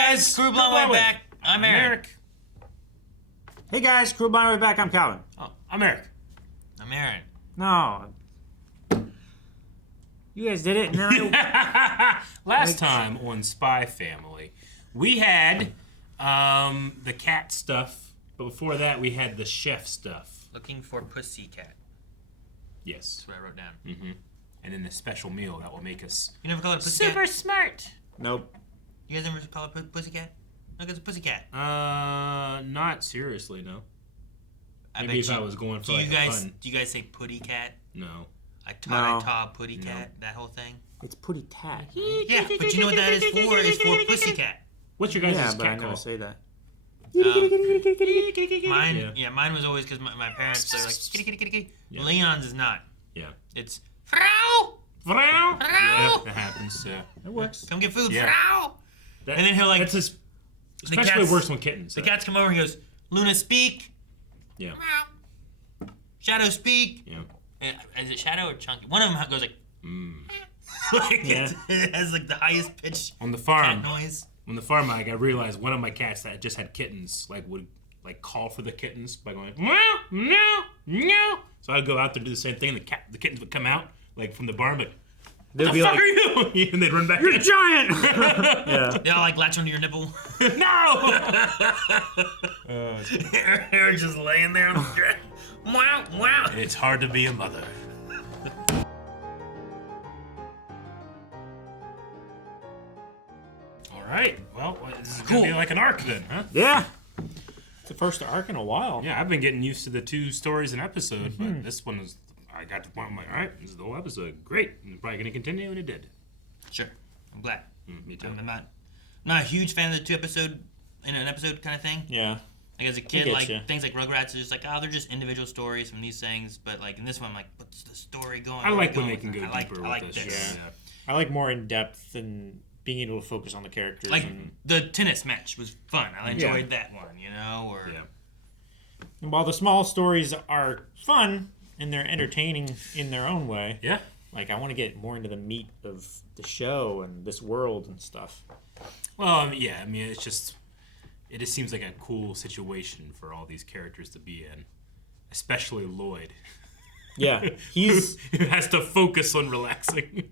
guys, Crew Blown Way Back. I'm Eric. Hey guys, Crew Blown Way Back. I'm Calvin. Oh, I'm Eric. I'm Aaron. No. You guys did it. And Last time on Spy Family, we had the cat stuff, but before that we had the chef stuff. Looking for Pussycat. Yes. That's what I wrote down. Mm-hmm. And then the special meal that will make us You never call it a Pussycat? super smart. Nope. You guys ever call it Pussycat? Look, it's a Pussycat. Not seriously, no. Maybe if I was going for fun. Do you guys say Putty Cat? No. I taught Putty Cat, that whole thing? It's Putty Tat. Yeah, but you know what that is for? It's for Pussycat. What's your guys' Yeah, cat but I call? never say that. Mine was always because my parents, they're like, kitty, kitty, kitty, kitty. Yeah. Leon's is not. Yeah. It's, Frau! Yeah, Frau! that happens. Yeah, it works. Come get food, Yeah. Frau! That, And then he'll like, that's especially worse when kittens. The cats come over and he goes, Luna, speak. Yeah. Shadow, speak. Yeah. And, is it Shadow or Chunky? One of them goes like, Yeah. it has like the highest pitch On the farm, cat noise. on the farm, I realized one of my cats that just had kittens would call for the kittens by going meow meow meow. So I'd go out there and do the same thing. And the kittens would come out from the barn, but They'd be fuck like, are you? And they'd run back. "You're in. giant." Yeah. They all like latch onto your nipple. No. Eric's just laying there on the ground. Wow, wow. It's hard to be a mother. All right. Well, this is gonna be like an arc then, huh? Yeah. It's the first arc in a while. Yeah, I've been getting used to the 2 stories an episode, but this one was. I got to the point where I'm like, all right, this is the whole episode. Great. And it's probably gonna continue, and it did. Sure, I'm glad. Me too. I'm not a huge fan of the 2 episode in an episode kind of thing. Yeah. Like as a kid, get like ya. things like Rugrats are just like, oh, they're just individual stories from these things. But like in this one, I'm like, what's the story going? I like Where when are they can going go with it? deeper I like with this. this. Yeah. I like more in depth and being able to focus on the characters. Like and the tennis match was fun. I enjoyed that one, you know. Or and while the small stories are fun and they're entertaining in their own way, Yeah. like I want to get more into the meat of the show and this world and stuff. Well, yeah. I mean, it just seems like a cool situation for all these characters to be in, especially Loid. Yeah, he's Who has to focus on relaxing.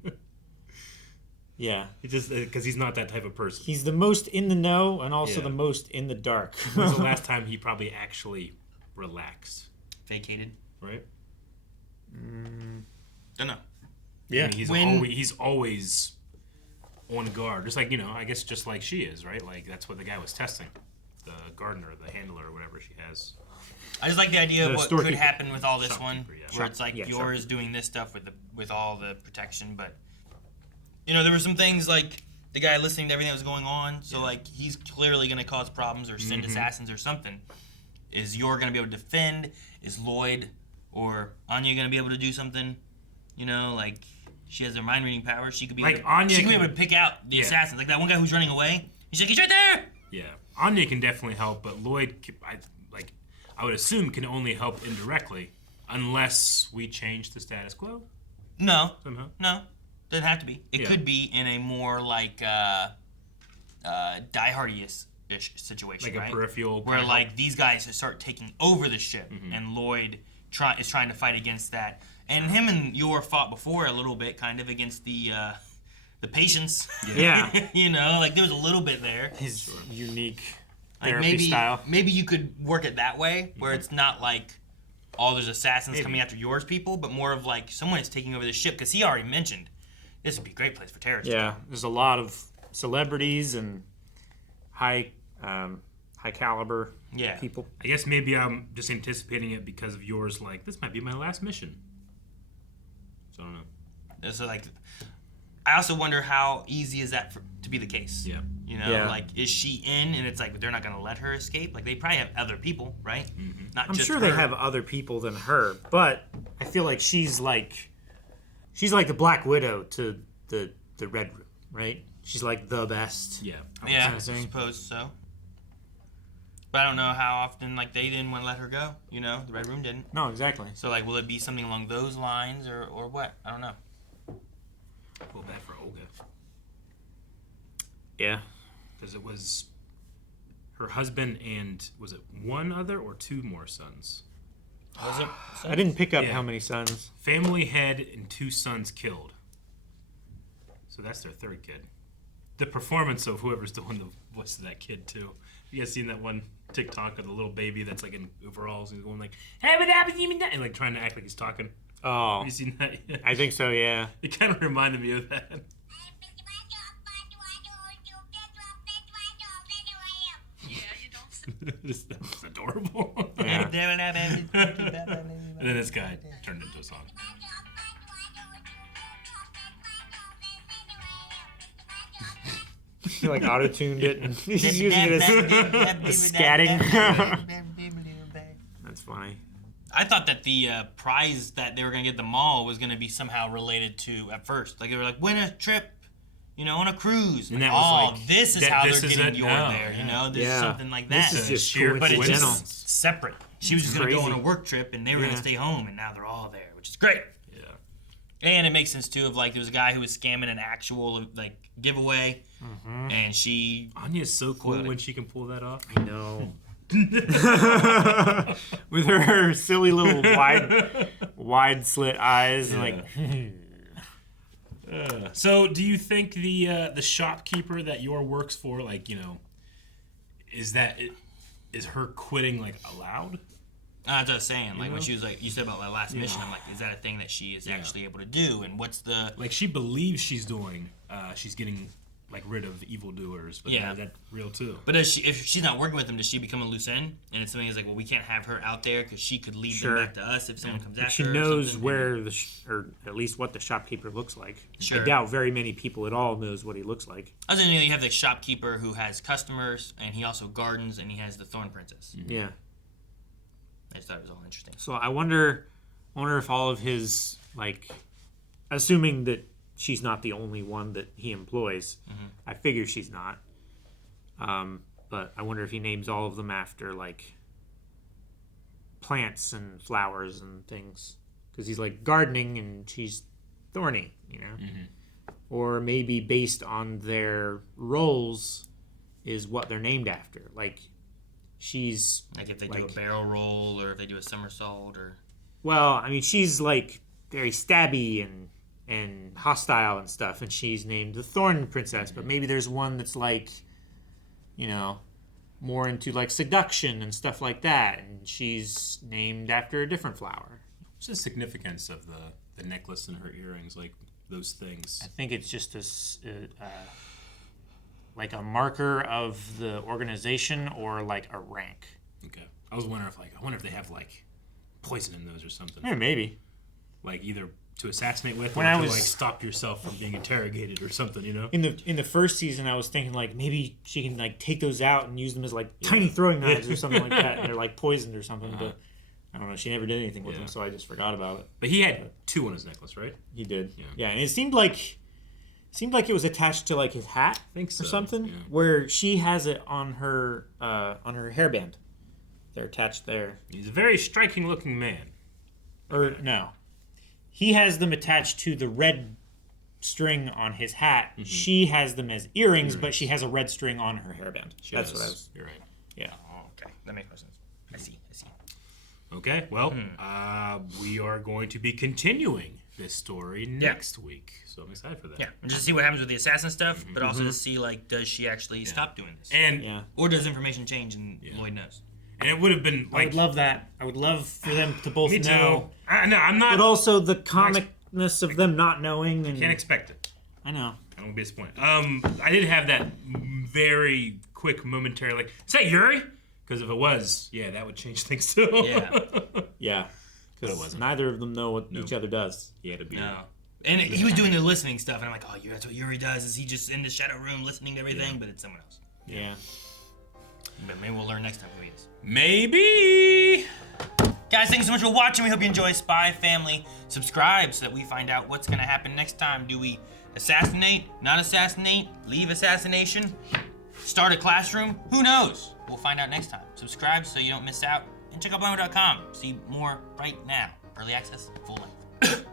yeah. He just because he's not that type of person. He's the most in the know and also Yeah. the most in the dark. When's the last time he probably actually relaxed? vacated. Right? Don't know. Yeah. I mean, he's always on guard. Just like, I guess just like she is, right? Like, that's what the guy was testing. The gardener, the handler, or whatever she has. I just like the idea of The what storekeeper. could happen with all this one, Shopkeeper, yeah. where it's like Yeah, yours shopkeeper. doing this stuff with all the protection, but there were some things like the guy listening to everything that was going on, so like he's clearly gonna cause problems or send assassins or something. Is Yor gonna be able to defend? Is Loid or Anya gonna be able to do something? Like she has their mind reading powers. She could be Like able, Anya she could be can- able to pick out the Yeah. assassins. Like that one guy who's running away. He's like, he's right there. Yeah. Anya can definitely help, but Loid, I would assume, can only help indirectly unless we change the status quo No, somehow. no, doesn't have to be. It Yeah. could be in a more like die-hardy-ish situation, Like right? a peripheral where kinda like these guys start taking over the ship, and Loid is trying to fight against that. And him and Yor fought before a little bit, kind of against the patients. Yeah. Like there was a little bit there. His unique Like therapy style. maybe you could work it that way, where it's not like there's assassins coming after Yor's people, but more of like someone is taking over the ship, because he already mentioned this would be a great place for terrorists. Yeah, there's a lot of celebrities and high caliber people. I guess maybe I'm just anticipating it because of yours. Like, this might be my last mission. So I don't know. So like, I also wonder how easy is that to be the case. Yeah. Yeah. Like, is she in, and it's like they're not gonna let her escape? Like, they probably have other people, right? Not I'm just sure her. they have other people than her, but I feel like she's like the Black Widow to the Red Room, right? She's like the best. Yeah. Yeah, kinda I saying. suppose so. But I don't know how often, like, they didn't want to let her go. The Red Room didn't. No, exactly. So like, will it be something along those lines, or what? I don't know. I feel bad for Olga. Yeah. because it was her husband and was it one other or two more sons? Was it? I didn't pick up Yeah. how many sons. Family head and 2 sons killed. So that's their 3rd kid. The performance of whoever's doing the voice of that kid too. You guys seen that one TikTok of the little baby that's like in overalls and going like, "Hey, what happened?" And like trying to act like he's talking. Oh, Have you seen that yet? I think so. Yeah. It kind of reminded me of that. That was adorable. Yeah. And then this guy turned into a song. He like auto-tuned it and he's using it as scatting. That's funny. I thought that the prize that they were going to get at the mall was going to be somehow related to, at first. Like, they were like, win a trip, on a cruise. And Like, that was like, this is how this they're is getting it Yor now, there, yeah. This is something like that. This is just sheer But it's coincidental. just separate. She was just going to go on Crazy. a work trip, and they were going Yeah. to stay home, and now they're all there, which is great. Yeah. And it makes sense, too, of, like, there was a guy who was scamming an actual, like, giveaway, and she... Anya's so cool Quoted. when she can pull that off. I know. With her silly little wide slit eyes and like. So, do you think the shopkeeper that Yor works for, like, is her quitting like allowed? That's what I was saying. Like, when know? she was like, you said about my last mission, I'm like, is that a thing that she is actually able to do? And what's the... Like, she believes she's doing. She's getting like rid of evildoers, but Yeah. is that real too? But does she, if she's not working with them, does she become a loose end? And it's something that's like, well, we can't have her out there because she could lead Sure. them back to us if someone comes after She her. or knows something. where or at least what the shopkeeper looks like. Sure. I doubt very many people at all knows what he looks like. Other than you have the shopkeeper who has customers, and he also gardens, and he has the Thorn Princess. Yeah. I just thought it was all interesting. So I wonder if all of his like, assuming that she's not the only one that he employs. I figure she's not. But I wonder if he names all of them after like plants and flowers and things, because he's like gardening and she's thorny, Or maybe based on their roles is what they're named after. Like she's Like if they do a like- barrel roll, or if they do a somersault, or... well, I mean, she's like very stabby and hostile and stuff, and she's named the Thorn Princess. But maybe there's one that's like, more into like seduction and stuff like that, and she's named after a different flower. What's the significance of the necklace and her earrings, like those things? I think it's just like a marker of the organization or like a rank. Okay, I was wondering if they have like poison in those or something, Yeah, maybe. like either to assassinate with, When or I to was- like stop yourself from being interrogated or something, In the first season, I was thinking like maybe she can like take those out and use them as like tiny throwing knives or something like that, and they're like poisoned or something. But I don't know. She never did anything with them, so I just forgot about it. But he had 2 on his necklace, right? He did. Yeah. Yeah, and it seemed like it was attached to like his hat think so, or something, yeah. where she has it on her hairband. They're attached there. He's a very striking looking man. Or no, he has them attached to the red string on his hat. She has them as earrings, but she has a red string on her hairband. That's what I was. You're right. Yeah. Oh, okay. That makes more sense. I see. Okay, well, we are going to be continuing this story next week, so I'm excited for that. Yeah, and just see what happens with the assassin stuff, but also to see, like, does she actually stop doing this? And Yeah. Or does information change and Loid knows? and it would have been I like would love that. I would love for them to both me too. know. No, I'm not. But also the comicness of them not knowing. And Can't expect it. I know. I won't be disappointed. I did have that very quick momentary like, is that Yuri? Because if it was, yeah, that would change things too. Yeah. Yeah. But it Because wasn't. neither of them know what each other does. He had to be. No. And he was doing the listening stuff, and I'm like, oh, that's what Yuri does, is he just in the shadow room listening to everything, but it's someone else. Yeah. But maybe we'll learn next time who he is. Maybe. Guys, thanks so much for watching. We hope you enjoy Spy Family. Subscribe so that we find out what's going to happen next time. Do we assassinate, not assassinate, leave assassination, start a classroom? Who knows? We'll find out next time. Subscribe so you don't miss out. And check out Blamo.com. See more right now. Early access, full length.